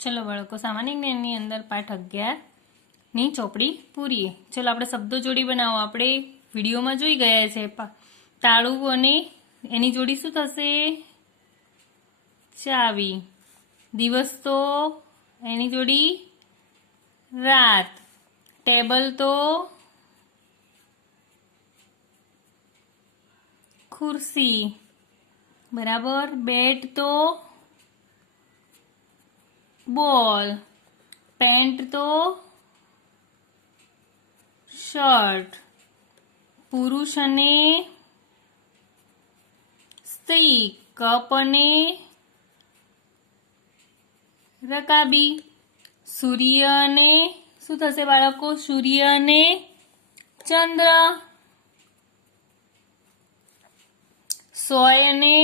चलो बाळको सामान्य ज्ञाननी अंदर पाठ 11 ની ચોપડી પૂરીએ। ચલો આપણે શબ્દો જોડી બનાવો। આપણે વિડીયોમાં જોઈ ગયા છે તાળું અને એની જોડી શું થશે? ચાવી। દિવસ તો એની જોડી રાત। ટેબલ તો ખુરશી બરાબર। બેટ તો બોલ। પેન્ટ તો શર્ટ। પુરુષ અને સ્ત્રી। કપ અને રકાબી। સૂર્ય અને શું થશે બાળકો? સૂર્ય અને ચંદ્ર। સોય અને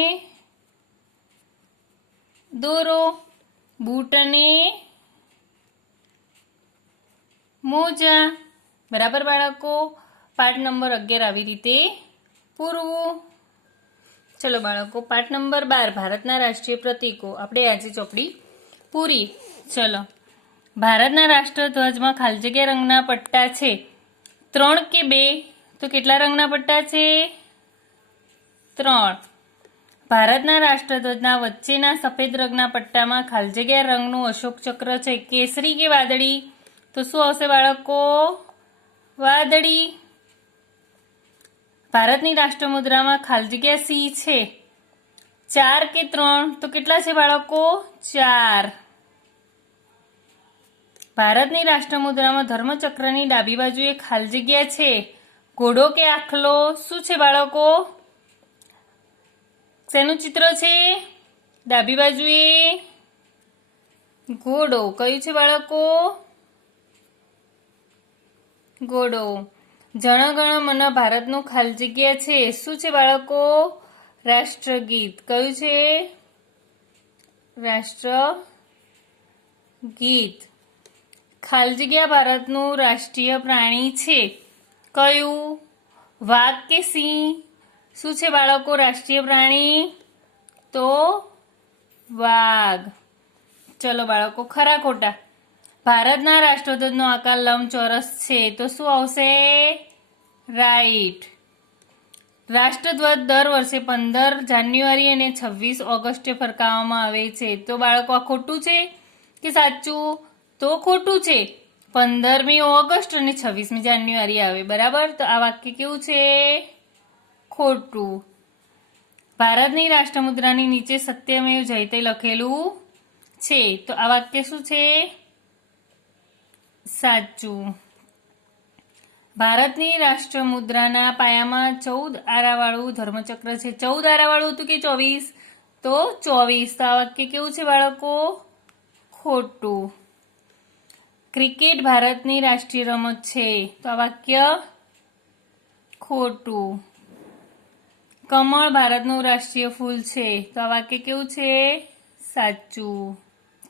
દોરો। બૂટ અને મોજા। બરાબર બાળકો? પાઠ નંબર 11 આવી રીતે પૂરવું। ચલો બાળકો પાઠ નંબર 12 ભારતના રાષ્ટ્રીય પ્રતીકો। આપણે આજે ચોપડી પૂરી। ચલો ભારતના રાષ્ટ્રધ્વજમાં ખાલી જગ્યા રંગના પટ્ટા છે 3 કે 2? તો કેટલા રંગના પટ્ટા છે? 3। ભારતના રાષ્ટ્રધ્વજના વચ્ચેના સફેદ રંગના પટ્ટામાં ખાલી જગ્યા રંગનું અશોક ચક્ર છે કેસરી કે વાદળી? તો શું આવશે બાળકો? વાદળી। ભારતની રાષ્ટ્રમુદ્રામાં ખાલી જગ્યા સી છે 4 કે 3? તો કેટલા છે બાળકો? 4। ભારતની રાષ્ટ્રમુદ્રામાં ધર્મચક્રની ડાબી બાજુએ ખાલી જગ્યા છે ઘોડો કે આખલો? શું છે બાળકો? શેનું ચિત્ર છે? ડાબી બાજુએ ઘોડો। કયું છે બાળકો? ઘોડો। જણ ગણ મન ભારતનું ખાલી જગ્યા છે શું છે બાળકો? રાષ્ટ્રગીત। કયું છે? રાષ્ટ્રગીત। ખાલી જગ્યા ભારતનું રાષ્ટ્રીય પ્રાણી છે કયું? વાઘ કે સિંહ? શું છે બાળકો રાષ્ટ્રીય પ્રાણી? તો વાઘ। ચલો બાળકો ખરા ખોટા? ભારતના રાષ્ટ્રધ્વજનો આકાર લંબચોરસ છે તો શું આવશે? રાઈટ। રાષ્ટ્રધ્વજ દર વર્ષે 15 જાન્યુઆરી અને 26 ઓગસ્ટે ફરકાવવામાં આવે છે તો બાળકો આ ખોટું છે કે સાચું? તો ખોટું છે। 15મી ઓગસ્ટ અને 26મી જાન્યુઆરી આવે બરાબર। તો આ વાક્ય કેવું છે? ખોટું। ભારતની રાષ્ટ્રમુદ્રાની નીચે સત્યમેવ જયતે લખેલું છે તો આ વાક્ય શું છે? સાચું। ભારતની રાષ્ટ્રમુદ્રાના પાયામાં 14 આરાવાળું ધર્મચક્ર છે 14 આરાવાળું હતું કે 24? તો 24। તો આ વાક્ય કેવું છે બાળકો? ખોટું। ક્રિકેટ ભારતની રાષ્ટ્રીય રમત છે તો આ વાક્ય ખોટું। કમળ ભારતનું રાષ્ટ્રીય ફૂલ છે તો આ વાક્ય કેવું છે? સાચું।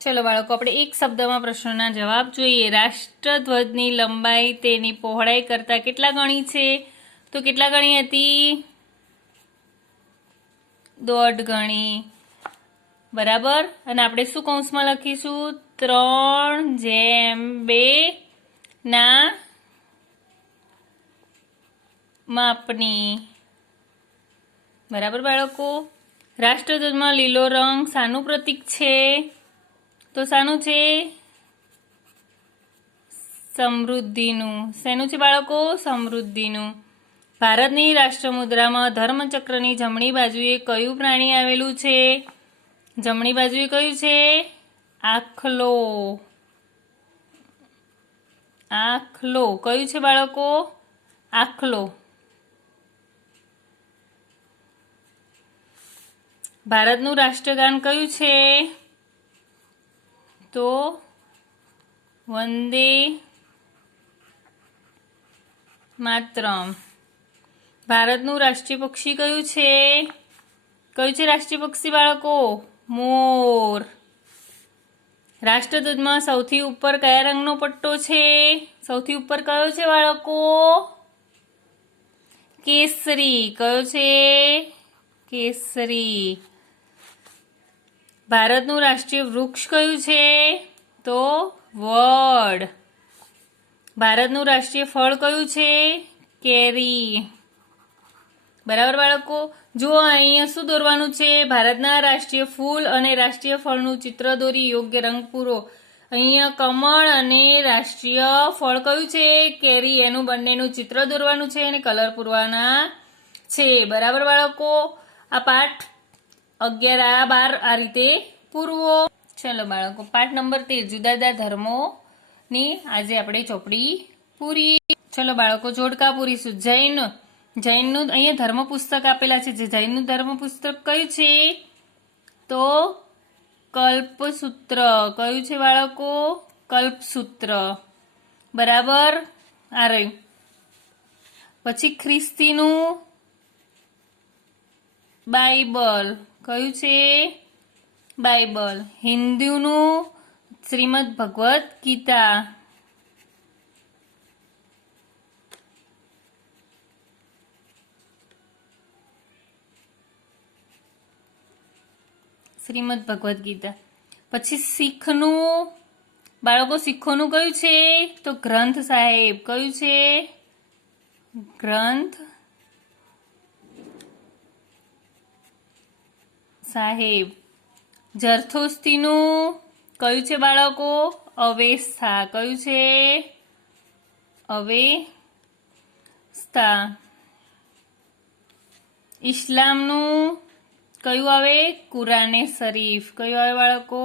ચલો બાળકો આપણે એક શબ્દમાં પ્રશ્નોના જવાબ જોઈએ। રાષ્ટ્રધ્વજની લંબાઈ તેની પહોળાઈ કરતાં કેટલા ગણી છે? તો કેટલા ગણી હતી? 1.5 ગણી બરાબર। અને આપણે શું કૌંસમાં લખીશું? 3:2 ના માપની બરાબર બાળકો। રાષ્ટ્રધ્વજમાં લીલો રંગ શાનું પ્રતીક છે? તો શાનું છે? સમૃદ્ધિનું। શેનું છે બાળકો? સમૃદ્ધિનું। ભારતની રાષ્ટ્રમુદ્રામાં ધર્મચક્રની જમણી બાજુએ કયું પ્રાણી આવેલું છે? જમણી બાજુએ કયું છે? આખલો। આખલો કયું છે બાળકો? આખલો। ભારતનું રાષ્ટ્રગાન કયું છે? તો વંદે માતરમ। ભારતનું રાષ્ટ્રીય પક્ષી કયું છે? કયું છે રાષ્ટ્રીય પક્ષી બાળકો? મોર। રાષ્ટ્રધ્વજમાં સૌથી ઉપર કયા રંગનો પટ્ટો છે? સૌથી ઉપર કયો છે બાળકો? કેસરી। કયો છે? કેસરી। ભારતનું રાષ્ટ્રીય વૃક્ષ કયું છે? તો વડ. ભારતનું રાષ્ટ્રીય ફળ કયું છે? કેરી. બરાબર બાળકો? જુઓ અહીંયા શું દોરવાનું છે? ભારતના રાષ્ટ્રીય ફૂલ અને રાષ્ટ્રીય ફળનું ચિત્ર દોરી યોગ્ય રંગ પૂરો. અહીંયા કમળ અને રાષ્ટ્રીય ફળ કયું છે? કેરી. એનું બંનેનું ચિત્ર દોરવાનું છે અને કલર પૂરવાના છે. બરાબર બાળકો? આ પાઠ 11 આ 12 આ રીતે પૂરવો. ચલો બાળકો, પાઠ નંબર 13 જુદા જુદા ધર્મોની આજે આપણે ચોપડી પૂરી. ચલો બાળકો, જોડકા પૂરીશું. જૈનનું અહીંયા ધર્મ પુસ્તક આપેલા છે. જે જૈનનું ધર્મ પુસ્તક કયું છે? તો કલ્પસૂત્ર. કયું છે બાળકો? કલ્પસૂત્ર. બરાબર? આ રહ્યું. પછી ખ્રિસ્તીનું બાઇબલ. કયું છે? બાઇબલ. હિન્દુનું શ્રીમદ ભગવદ્ ગીતા. શ્રીમદ ભગવદ્ ગીતા. પછી શીખનું બાળકો, શીખોનું કયું છે? તો ગ્રંથ સાહેબ. કયું છે? ગ્રંથ સાહેબ. જરથોસ્તીનું કયું છે બાળકો? અવેસ્તા. કયું છે? અવેસ્તા. ઇસ્લામનું કયું આવે? કુરાને શરીફ. કયું આવે બાળકો?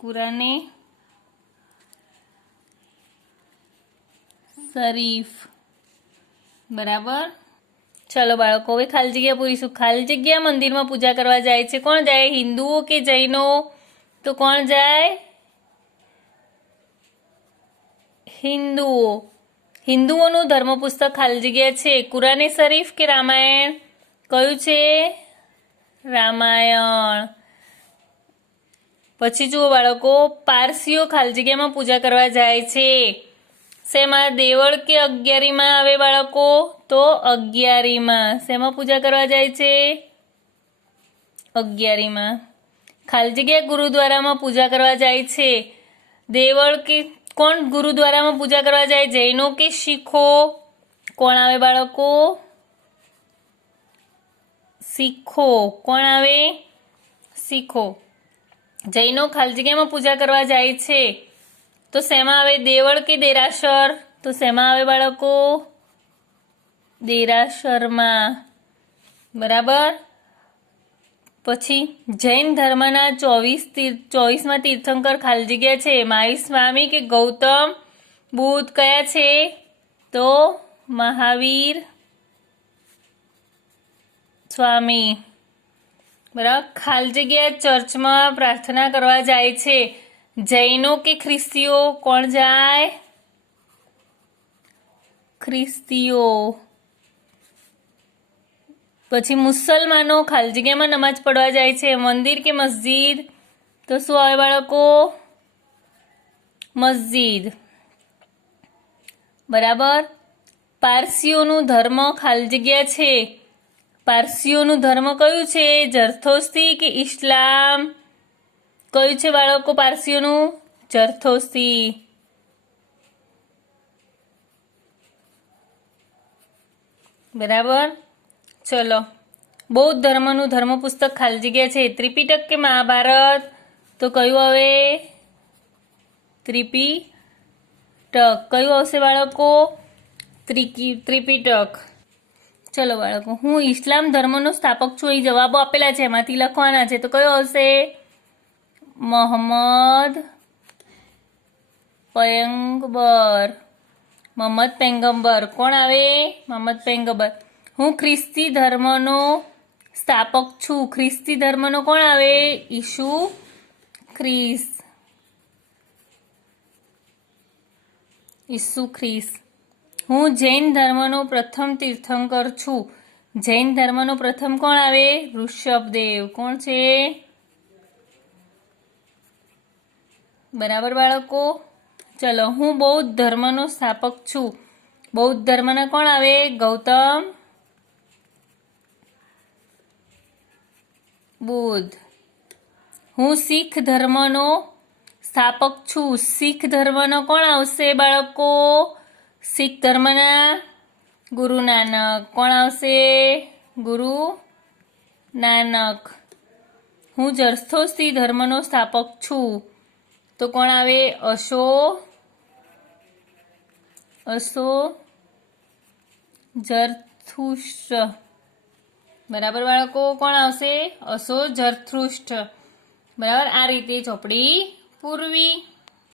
કુરાને શરીફ. બરાબર? ચલો બાળકો, હવે ખાલી જગ્યા પૂરીશું. ખાલી જગ્યા મંદિરમાં પૂજા કરવા જાય છે. કોણ જાય? હિન્દુઓ કે જૈનો? તો કોણ જાય? હિન્દુઓ. હિન્દુઓનું ધર્મ પુસ્તક ખાલી જગ્યા છે. કુરાને શરીફ કે રામાયણ? કયું છે? રામાયણ. પછી જુઓ બાળકો, પારસીઓ ખાલી જગ્યામાં પૂજા કરવા જાય છે. શેમાં? દેવળ કે અગિયારીમાં આવે બાળકો? તો અગિયારીમાં. શેમાં પૂજા કરવા જાય છે? અગિયારીમાં. ખાલી જગ્યા ગુરુદ્વારામાં પૂજા કરવા જાય છે. દેવળ કે કોણ ગુરુદ્વારામાં પૂજા કરવા જાય? જૈનો કે શીખો? કોણ આવે બાળકો? શીખો. કોણ આવે? શીખો. જૈનો ખાલી જગ્યામાં પૂજા કરવા જાય છે. તો શેમાં આવે? દેવળ કે દેરાસર? તો શેમાં આવે બાળકો? દેરાસરમાં. બરાબર? પછી જૈન ધર્મના 24માં તીર્થંકર ખાલી જગ્યા છે. માહી સ્વામી કે ગૌતમ બુદ્ધ? કયા છે? તો મહાવીર સ્વામી. બરાબર? ખાલી જગ્યા ચર્ચમાં પ્રાર્થના કરવા જાય છે. જૈનો કે ખ્રિસ્તીઓ? કોણ જાય? ખ્રિસ્તીઓ. પછી મુસલમાનો ખાલી જગ્યામાં નમાજ પડવા જાય છે. મંદિર કે મસ્જિદ? તો શું આવે બાળકો? મસ્જિદ. બરાબર? પારસીઓનું ધર્મ ખાલી જગ્યા છે. પારસીઓનું ધર્મ કયું છે? જરથોસ્તી કે ઇસ્લામ? કયું છે બાળકો પારસીઓનું? જરથોસ્તી. બરાબર? ચલો, બૌદ્ધ ધર્મનું ધર્મ પુસ્તક ખાલી જગ્યા છે. ત્રિપિટક કે મહાભારત? તો કયું આવે? ત્રિપિટક. કયું આવશે બાળકો? ત્રિપિટક. ચલો બાળકો, હું ઇસ્લામ ધર્મનો સ્થાપક છું. અહીં જવાબો આપેલા છે, એમાંથી લખવાના છે. તો કયો આવશે? મોહમ્મદ પૈગંબર. કોણ આવે? મોહમ્મદ પૈગંબર. હું ખ્રિસ્તી ધર્મનો સ્થાપક છું. ખ્રિસ્તી ધર્મનો કોણ આવે? ઈસુ ખ્રિસ્ત. હું જૈન ધર્મનો પ્રથમ તીર્થંકર છું. જૈન ધર્મનો પ્રથમ કોણ આવે? ઋષભદેવ. કોણ છે? બરાબર બાળકો? ચલો, હું બૌદ્ધ ધર્મનો સ્થાપક છું. બૌદ્ધ ધર્મના કોણ આવે? ગૌતમ બુદ્ધ. હું શીખ ધર્મનો સ્થાપક છું. શીખ ધર્મનો કોણ આવશે બાળકો? શીખ ધર્મના ગુરુ નાનક. કોણ આવશે? ગુરુ નાનક. હું જરથોસ્તી ધર્મનો સ્થાપક છું. તો કોણ આવે? અશો જરથુષ્ટ. બરાબર બાળકો, કોણ આવશે? અશો જરથુષ્ટ. બરાબર, આ રીતે ચોપડી પૂરવી.